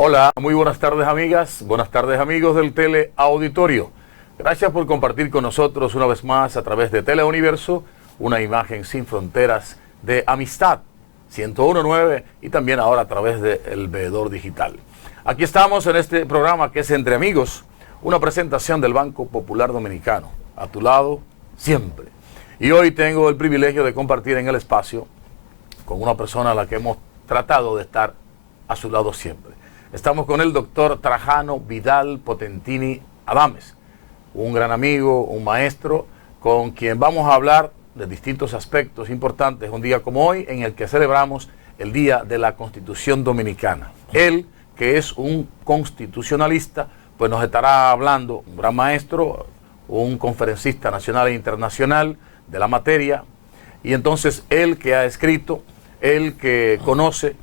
Hola, muy buenas tardes amigas, buenas tardes amigos del Teleauditorio. Gracias por compartir con nosotros una vez más a través de Teleuniverso, una imagen sin fronteras de amistad, 101.9 y también ahora a través del veedor digital. Aquí estamos en este programa que es Entre Amigos, una presentación del Banco Popular Dominicano, a tu lado siempre. Y hoy tengo el privilegio de compartir en el espacio con una persona a la que hemos tratado de estar a su lado siempre. Estamos con el doctor Trajano Vidal Potentini Adames, un gran amigo, un maestro, con quien vamos a hablar de distintos aspectos importantes un día como hoy, en el que celebramos el Día de la Constitución Dominicana. Él, que es un constitucionalista, pues nos estará hablando, un gran maestro, un conferencista nacional e internacional de la materia, y entonces él que ha escrito, él que conoce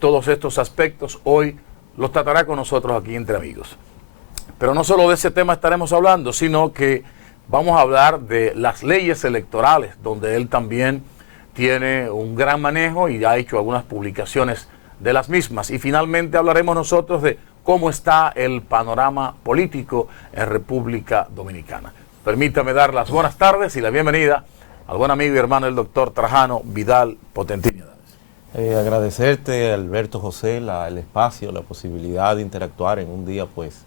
todos estos aspectos, hoy los tratará con nosotros aquí Entre Amigos. Pero no solo de ese tema estaremos hablando, sino que vamos a hablar de las leyes electorales, donde él también tiene un gran manejo y ha hecho algunas publicaciones de las mismas. Y finalmente hablaremos nosotros de cómo está el panorama político en República Dominicana. Permítame dar las buenas tardes y la bienvenida al buen amigo y hermano el doctor Trajano Vidal Potentini. Agradecerte, Alberto José, el espacio, la posibilidad de interactuar en un día pues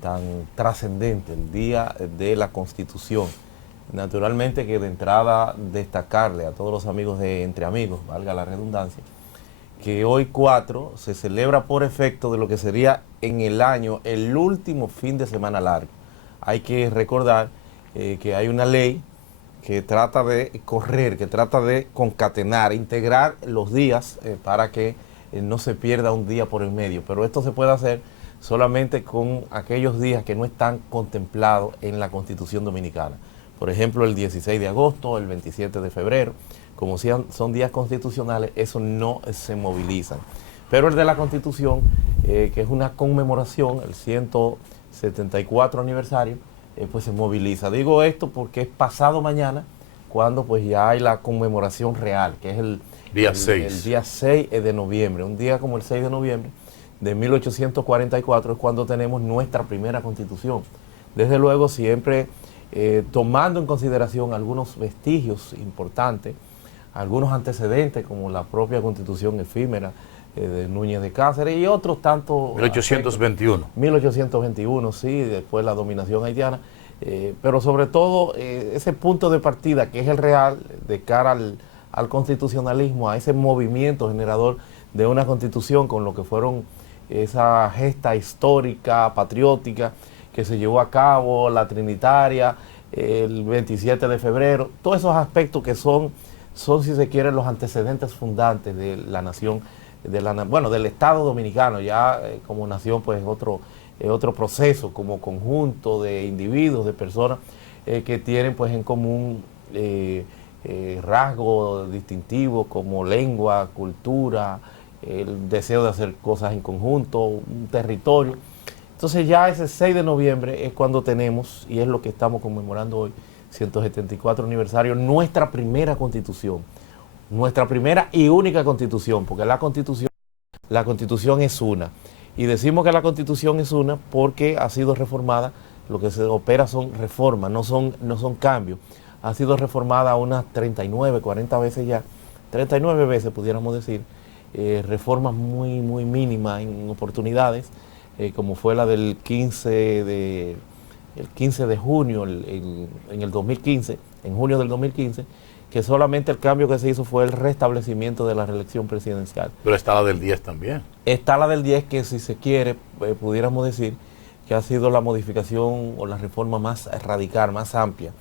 tan trascendente, el Día de la Constitución. Naturalmente que de entrada destacarle a todos los amigos de Entre Amigos, valga la redundancia, que hoy 4 se celebra por efecto de lo que sería en el año el último fin de semana largo. Hay que recordar que hay una ley que trata de correr, que trata de concatenar, integrar los días para que no se pierda un día por el medio. Pero esto se puede hacer solamente con aquellos días que no están contemplados en la Constitución Dominicana. Por ejemplo, el 16 de agosto, el 27 de febrero, como son días constitucionales, eso no se movilizan. Pero el de la Constitución, que es una conmemoración, el 174 aniversario, pues se moviliza. Digo esto porque es pasado mañana cuando pues ya hay la conmemoración real, que es el día 6 de noviembre. Un día como el 6 de noviembre de 1844 es cuando tenemos nuestra primera constitución. Desde luego siempre tomando en consideración algunos vestigios importantes, algunos antecedentes como la propia constitución efímera de Núñez de Cáceres y otros tantos... 1821. 1821, sí, después la dominación haitiana, pero sobre todo ese punto de partida que es el real de cara al constitucionalismo, a ese movimiento generador de una constitución con lo que fueron esa gesta histórica, patriótica, que se llevó a cabo, la Trinitaria, el 27 de febrero, todos esos aspectos que son si se quiere, los antecedentes fundantes de la nación, del Estado Dominicano, ya como nación, pues otro proceso, como conjunto de individuos, de personas que tienen pues en común rasgos distintivos como lengua, cultura, el deseo de hacer cosas en conjunto, un territorio. Entonces ya ese 6 de noviembre es cuando tenemos, y es lo que estamos conmemorando hoy, 174 aniversario, nuestra primera constitución, nuestra primera y única constitución, porque la constitución es una. Y decimos que la constitución es una porque ha sido reformada, lo que se opera son reformas, no son cambios. Ha sido reformada unas 39, 40 veces ya, 39 veces pudiéramos decir, reformas muy, muy mínimas en oportunidades, como fue la del 15 de junio en el 2015, en junio del 2015, que solamente el cambio que se hizo fue el restablecimiento de la reelección presidencial. Pero está la del 10 también. Está la del 10 que, si se quiere, pudiéramos decir que ha sido la modificación o la reforma más radical, más amplia,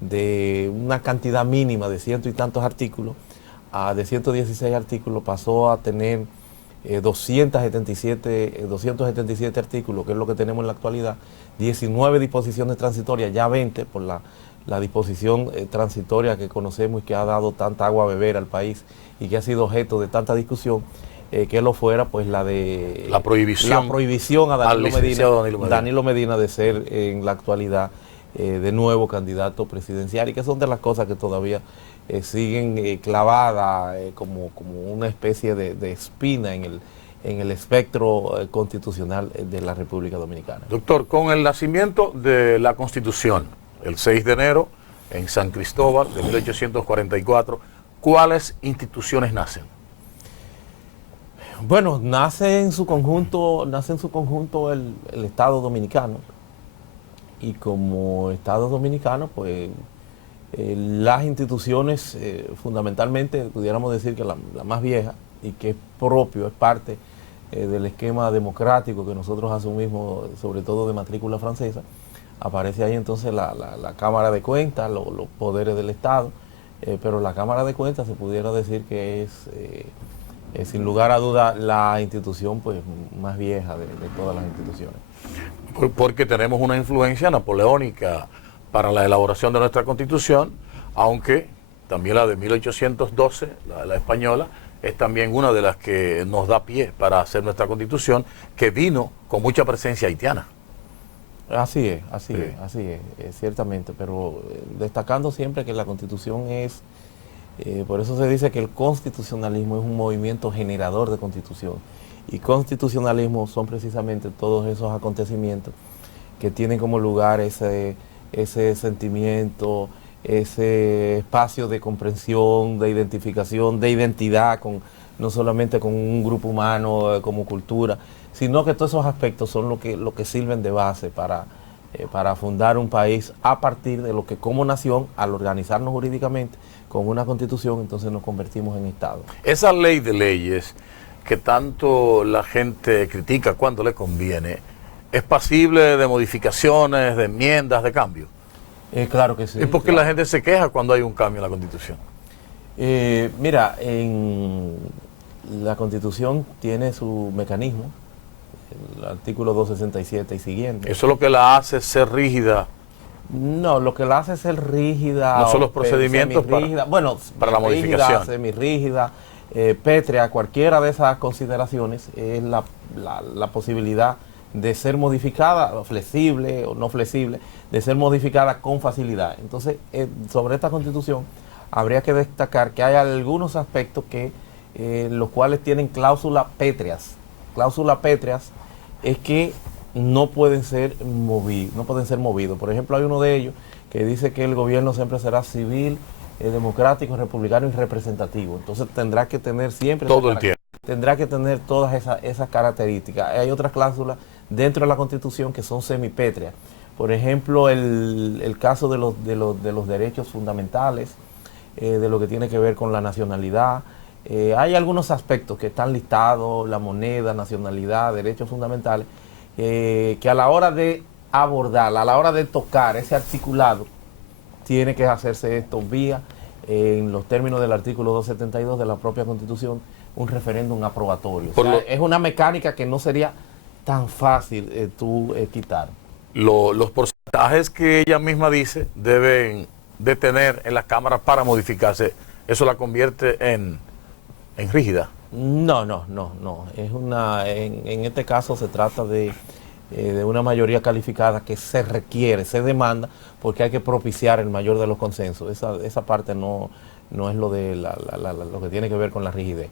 de una cantidad mínima de ciento y tantos artículos, de 116 artículos, pasó a tener 277 artículos, que es lo que tenemos en la actualidad, 19 disposiciones transitorias, ya 20 por la disposición transitoria que conocemos y que ha dado tanta agua a beber al país y que ha sido objeto de tanta discusión, que lo fuera pues la prohibición a Danilo Medina de ser en la actualidad de nuevo candidato presidencial, y que son de las cosas que todavía siguen clavadas como una especie de espina en en el espectro constitucional de la República Dominicana. Doctor, con el nacimiento de la Constitución, el 6 de enero, en San Cristóbal de 1844, ¿cuáles instituciones nacen? Bueno, nace en su conjunto el Estado Dominicano, y como Estado Dominicano, pues las instituciones, fundamentalmente, pudiéramos decir que la más vieja y que es propio, es parte del esquema democrático que nosotros asumimos, sobre todo de matrícula francesa, aparece ahí entonces la Cámara de Cuentas, los poderes del Estado, pero la Cámara de Cuentas se pudiera decir que es sin lugar a duda la institución pues más vieja de todas las instituciones. Porque tenemos una influencia napoleónica para la elaboración de nuestra Constitución, aunque también la de 1812, la española, es también una de las que nos da pie para hacer nuestra Constitución, que vino con mucha presencia haitiana. Así es, ciertamente, pero destacando siempre que la Constitución es, por eso se dice que el constitucionalismo es un movimiento generador de Constitución, y constitucionalismo son precisamente todos esos acontecimientos que tienen como lugar ese sentimiento, ese espacio de comprensión, de identificación, de identidad, no solamente con un grupo humano como cultura, sino que todos esos aspectos son lo que sirven de base para fundar un país a partir de lo que como nación, al organizarnos jurídicamente con una constitución, entonces nos convertimos en Estado. Esa ley de leyes que tanto la gente critica cuando le conviene, ¿es pasible de modificaciones, de enmiendas, de cambios? Claro que sí. ¿Y por qué la gente se queja cuando hay un cambio en la Constitución? Mira, la Constitución tiene su mecanismo, el artículo 267 y siguiente. ¿Eso es lo que la hace ser rígida? No, lo que la hace ser rígida. No son los procedimientos para la modificación. Semirrígida, pétrea, cualquiera de esas consideraciones es la posibilidad de ser modificada, flexible o no flexible, de ser modificada con facilidad. Entonces, sobre esta Constitución habría que destacar que hay algunos aspectos los cuales tienen cláusulas pétreas. Cláusulas pétreas es que no pueden ser movidos. Por ejemplo, hay uno de ellos que dice que el gobierno siempre será civil, democrático, republicano y representativo. Entonces tendrá que tener siempre todo el tiempo. Tendrá que tener todas esas características. Hay otras cláusulas dentro de la Constitución que son semipétreas. Por ejemplo, el caso de los derechos fundamentales, de lo que tiene que ver con la nacionalidad. Hay algunos aspectos que están listados, la moneda, nacionalidad, derechos fundamentales, que a la hora de abordar, a la hora de tocar ese articulado, tiene que hacerse esto vía, en los términos del artículo 272 de la propia Constitución, un referéndum aprobatorio. O sea, es una mecánica que no sería tan fácil tú quitar. Los porcentajes que ella misma dice deben de tener en las cámaras para modificarse, ¿eso la convierte en rígida? No. En este caso se trata de una mayoría calificada que se requiere, se demanda, porque hay que propiciar el mayor de los consensos. Esa parte no es lo de lo que tiene que ver con la rigidez.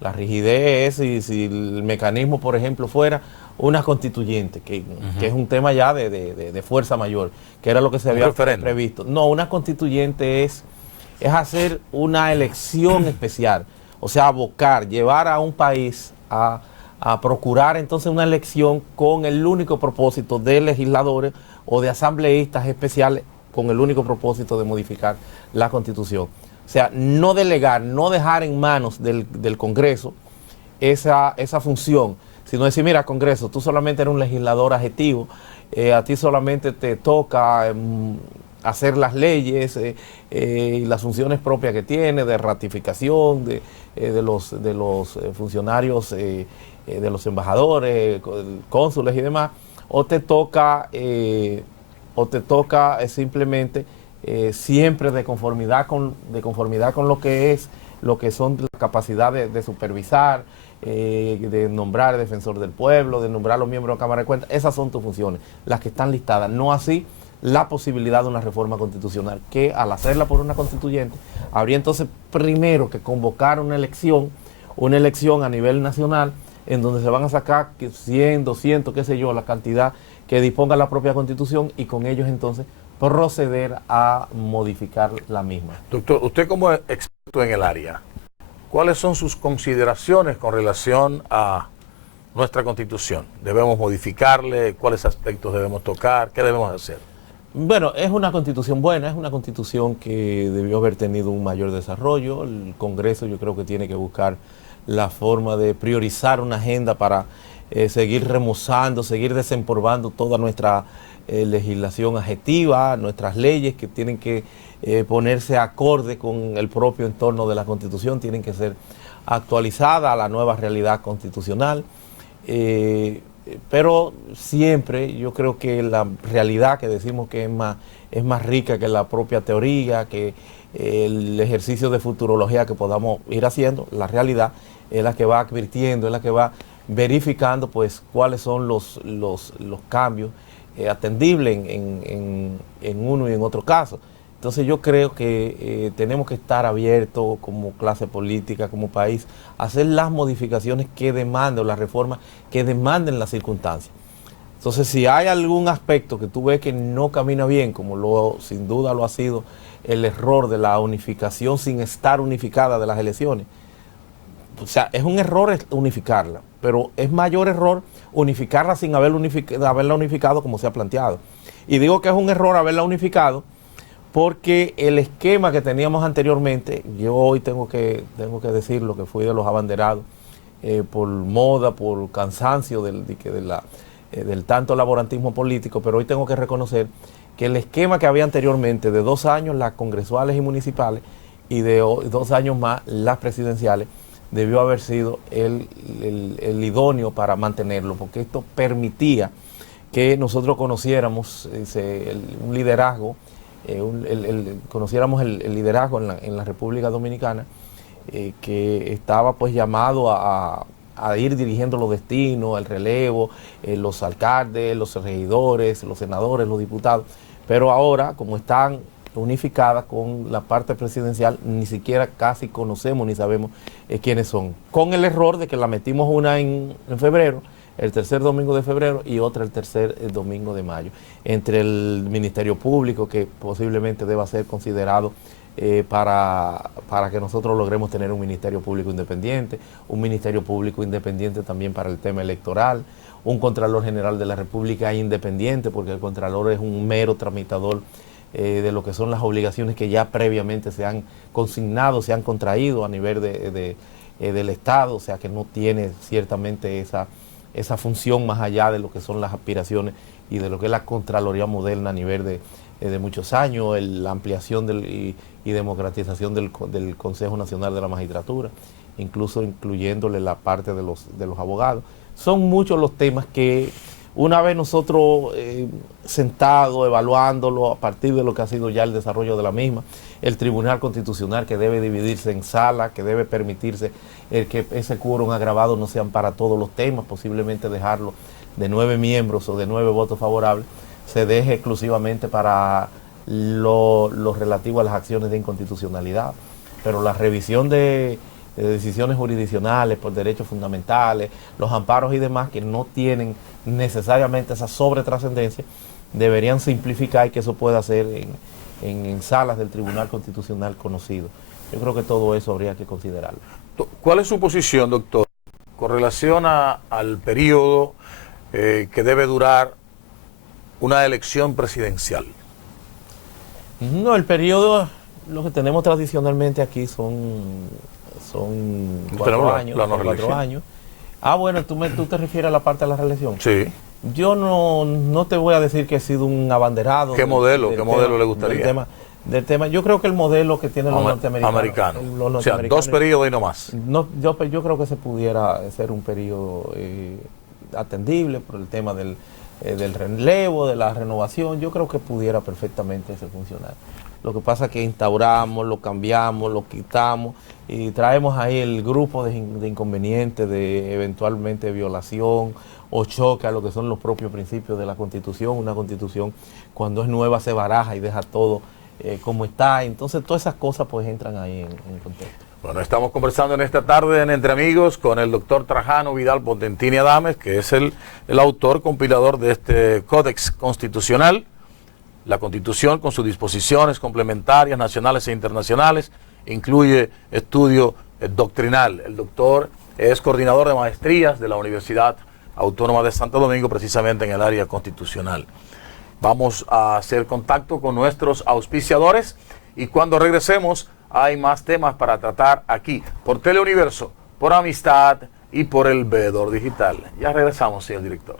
La rigidez es si el mecanismo, por ejemplo, fuera una constituyente, que es un tema ya de fuerza mayor, que era lo que se había previsto. No, una constituyente es hacer una elección especial, o sea, llevar a un país a procurar entonces una elección con el único propósito de legisladores o de asambleístas especiales con el único propósito de modificar la Constitución. O sea, no delegar, no dejar en manos del Congreso esa función, sino decir, mira, Congreso, tú solamente eres un legislador adjetivo, a ti solamente te toca hacer las leyes y las funciones propias que tiene, de ratificación de los funcionarios, de los embajadores, cónsules y demás, o te toca simplemente siempre de conformidad con lo que son las capacidades de supervisar, de nombrar defensor del pueblo, de nombrar los miembros de la Cámara de Cuentas. Esas son tus funciones, las que están listadas, no así la posibilidad de una reforma constitucional, que al hacerla por una constituyente, habría entonces primero que convocar una elección a nivel nacional, en donde se van a sacar 100, 200, qué sé yo, la cantidad que disponga la propia Constitución y con ellos entonces proceder a modificar la misma. Doctor, usted como experto en el área, ¿cuáles son sus consideraciones con relación a nuestra Constitución? ¿Debemos modificarle? ¿Cuáles aspectos debemos tocar? ¿Qué debemos hacer? Bueno, es una Constitución buena, es una Constitución que debió haber tenido un mayor desarrollo. El Congreso yo creo que tiene que buscar la forma de priorizar una agenda para seguir remozando, seguir desempolvando toda nuestra legislación adjetiva, nuestras leyes que tienen que ponerse acorde con el propio entorno de la Constitución, tienen que ser actualizadas a la nueva realidad constitucional. Pero siempre yo creo que la realidad que decimos que es más rica que la propia teoría, que el ejercicio de futurología que podamos ir haciendo, la realidad es la que va advirtiendo, es la que va verificando pues cuáles son los cambios atendibles en uno y en otro caso. Entonces yo creo que tenemos que estar abiertos como clase política, como país, a hacer las modificaciones que demanden, las reformas que demanden las circunstancias. Entonces si hay algún aspecto que tú ves que no camina bien, como sin duda lo ha sido el error de la unificación sin estar unificada de las elecciones, o sea, es un error unificarla, pero es mayor error unificarla sin haberla unificado como se ha planteado. Y digo que es un error haberla unificado porque el esquema que teníamos anteriormente, yo hoy tengo que decirlo, que fui de los abanderados por moda, por cansancio del tanto laborantismo político, pero hoy tengo que reconocer que el esquema que había anteriormente de 2 años las congresuales y municipales y de 2 años más las presidenciales, debió haber sido el idóneo para mantenerlo, porque esto permitía que nosotros conociéramos un liderazgo, conociéramos el liderazgo en la República Dominicana, que estaba pues llamado a ir dirigiendo los destinos, el relevo, los alcaldes, los regidores, los senadores, los diputados, pero ahora como están unificadas con la parte presidencial, ni siquiera casi conocemos ni sabemos quiénes son, con el error de que la metimos una en febrero, el tercer domingo de febrero y otra el tercer domingo de mayo, entre el Ministerio Público, que posiblemente deba ser considerado para que nosotros logremos tener un Ministerio Público independiente, un Ministerio Público independiente también para el tema electoral, un Contralor General de la República independiente, porque el Contralor es un mero tramitador de lo que son las obligaciones que ya previamente se han consignado, se han contraído a nivel del Estado, o sea que no tiene ciertamente esa función más allá de lo que son las aspiraciones y de lo que es la Contraloría moderna a nivel de muchos años, la ampliación y democratización del Consejo Nacional de la Magistratura, incluso incluyéndole la parte de los abogados. Son muchos los temas que una vez nosotros sentados, evaluándolo a partir de lo que ha sido ya el desarrollo de la misma, el Tribunal Constitucional que debe dividirse en salas, que debe permitirse que ese quórum agravado no sean para todos los temas, posiblemente dejarlo de 9 miembros o de 9 votos favorables, se deje exclusivamente para lo relativo a las acciones de inconstitucionalidad. Pero la revisión de decisiones jurisdiccionales por derechos fundamentales, los amparos y demás que no tienen necesariamente esa sobretrascendencia, deberían simplificar y que eso pueda ser en salas del Tribunal Constitucional conocido. Yo creo que todo eso habría que considerarlo. ¿Cuál es su posición, doctor, con relación al periodo que debe durar una elección presidencial? No, el periodo, lo que tenemos tradicionalmente aquí son 4 años. 4 años. Ah, bueno, ¿tú te refieres a la parte de la reelección? Sí. Yo no te voy a decir que he sido un abanderado. ¿Qué modelo le gustaría? Del tema, yo creo que el modelo que tienen los norteamericanos. O sea, 2 periodos y no más. Yo creo que se pudiera ser un periodo atendible por el tema del relevo, de la renovación. Yo creo que pudiera perfectamente funcionar. Lo que pasa es que instauramos, lo cambiamos, lo quitamos y traemos ahí el grupo de inconvenientes, de eventualmente violación o choque a lo que son los propios principios de la Constitución. Una Constitución cuando es nueva se baraja y deja todo como está. Entonces todas esas cosas pues entran ahí en contexto. Bueno, estamos conversando en esta tarde en Entre Amigos con el doctor Trajano Vidal Potentini Adames, que es el autor, compilador de este Códex Constitucional, la Constitución con sus disposiciones complementarias nacionales e internacionales, incluye estudio doctrinal. El doctor es coordinador de maestrías de la Universidad Autónoma de Santo Domingo, precisamente en el área constitucional. Vamos a hacer contacto con nuestros auspiciadores y cuando regresemos hay más temas para tratar aquí por Teleuniverso, por Amistad y por el Veedor Digital. Ya regresamos, señor director.